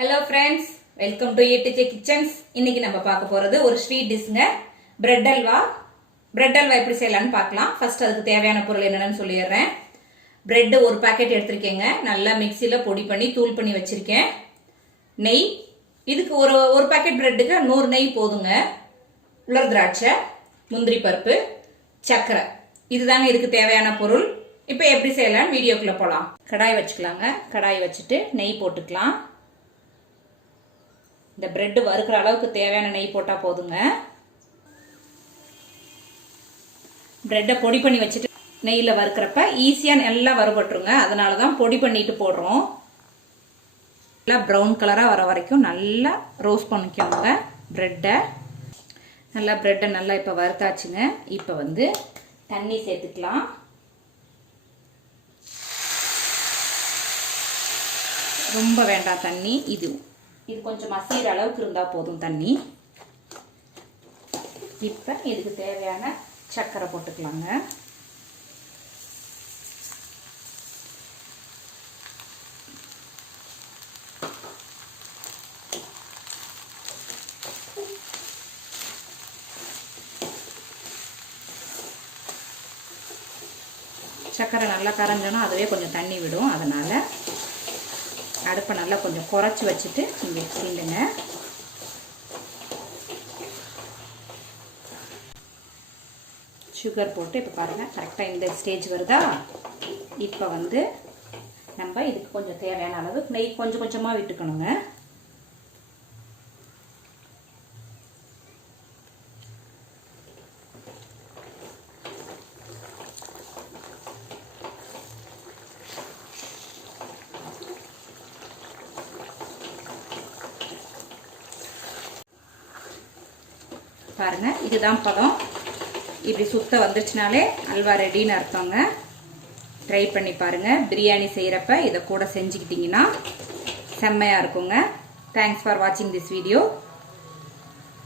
Hello friends, welcome to ETJ Kitchens. இன்னைக்கு நம்ம பார்க்க போறது ஒரு ஸ்வீட் டிஷ்ங்க, பிரெட் அல்வா. பிரெட் அல்வா எப்படி செய்யலாம்னு பார்க்கலாம். ஃபர்ஸ்ட் அதுக்கு தேவையான பொருள் என்னன்னு சொல்லிடுறேன். பிரெட் ஒரு பாக்கெட் எடுத்துர்க்கேங்க. நல்லா மிக்ஸில பொடி பண்ணி தூள் பண்ணி வச்சிருக்கேன். நெய், இதுக்கு ஒரு பாக்கெட் பிரெட்டுக்கு 100 நெய் போதுங்க. உலர் திராட்சை, முந்திரி பருப்பு, சர்க்கரை. இதுதாங்க இதுக்கு தேவையான பொருள். இப்போ எப்படி செய்யலாம்னு வீடியோக்குள்ள போலாம். கடாய் வச்சுக்கலாங்க. கடாய் வச்சுட்டு நெய் போட்டுக்கலாம். இந்த பிரெட் வறுக்கிற அளவுக்கு தேவையான நெய் போட்டா போதுங்க. பிரெட்டை பொடி பண்ணி வச்சுட்டு நெய்யில் வறுக்கிறப்ப ஈஸியா நல்லா வறுபட்டுருங்க. அதனால தான் பொடி பண்ணிட்டு போடுறோம். நல்லா ப்ரௌன் கலரா வர வரைக்கும் நல்லா ரோஸ்ட் பண்ணிக்கோங்க பிரெட்டை. நல்லா பிரெட்டை நல்லா இப்போ வறுத்தாச்சுங்க. இப்போ வந்து தண்ணி சேர்த்துக்கலாம். ரொம்ப வேண்டாம் தண்ணி, இது கொஞ்சம் மசிகிற அளவுக்கு இருந்தா போதும் தண்ணி. இப்போ இதுக்கு தேவையான சர்க்கரை போட்டுக்கலாங்க. சர்க்கரை நல்லா கரைஞ்சோன்னா அதுவே கொஞ்சம் தண்ணி விடும். அதனால அடுப்பை நல்லா கொஞ்சம் குறைச்சி வச்சுட்டு நீங்கள் கிண்டுங்க. சுகர் போட்டு இப்போ பாருங்கள் கரெக்டாக இந்த ஸ்டேஜ் வருதா. இப்போ வந்து நம்ம இதுக்கு கொஞ்சம் தேவையான அளவு நெய் கொஞ்சம் கொஞ்சமாக விட்டுக்கணுங்க. பாருங்க, இதுதான் பதம். இப்படி சுத்த வந்துச்சுனாலே அல்வா ரெடின்னு அர்த்தங்க. ட்ரை பண்ணி பாருங்க. பிரியாணி செய்யறப்ப இதை கூட செஞ்சுக்கிட்டீங்கன்னா செம்மையா இருக்குங்க. தேங்க்ஸ் ஃபார் வாட்சிங் திஸ் வீடியோ.